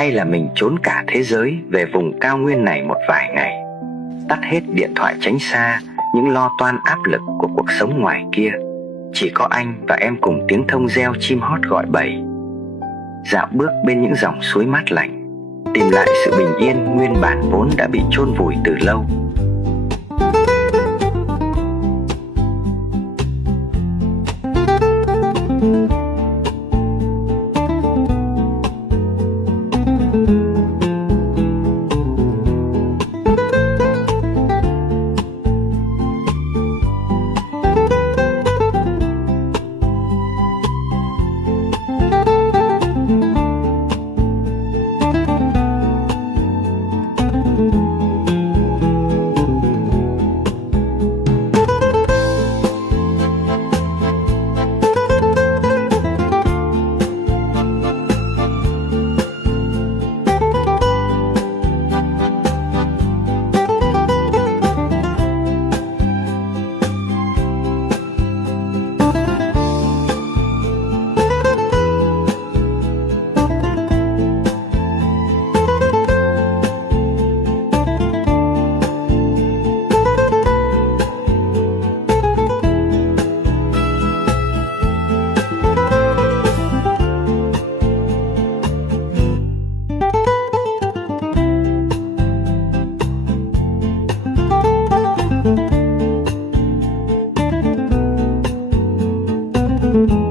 hay là mình trốn cả thế giới về vùng cao nguyên này một vài ngày, tắt hết điện thoại tránh xa những lo toan áp lực của cuộc sống ngoài kia. Chỉ có anh và em cùng tiếng thông reo chim hót gọi bầy, dạo bước bên những dòng suối mát lành, tìm lại sự bình yên nguyên bản vốn đã bị chôn vùi từ lâu. Thank you.